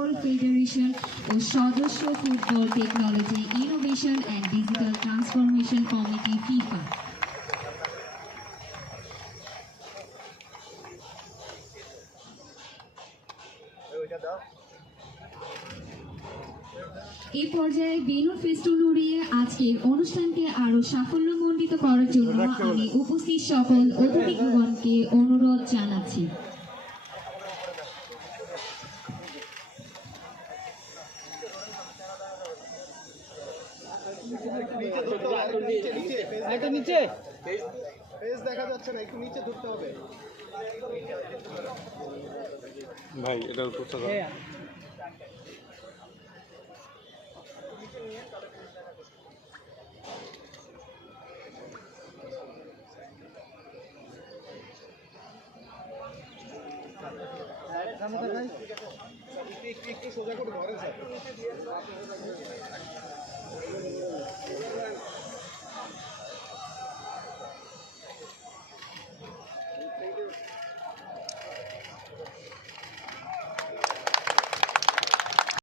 Football federation ও সদস্য football technology innovation and digital transformation committee FIFA এই পর্যায়ে বেলুন ফেস্টুন উড়িয়ে আজকের অনুষ্ঠানকে আরও সাফল্যমণ্ডিত করার জন্য আমি উপস্থিত সকল অতিথিগণকে অনুরোধ জানাচ্ছি। নিচে ফেস দেখা যাচ্ছে না একটু নিচে ধরতে হবে। ভাই এটা করতে দাও একটু একটু একটু সোজা করে ধরেন স্যার।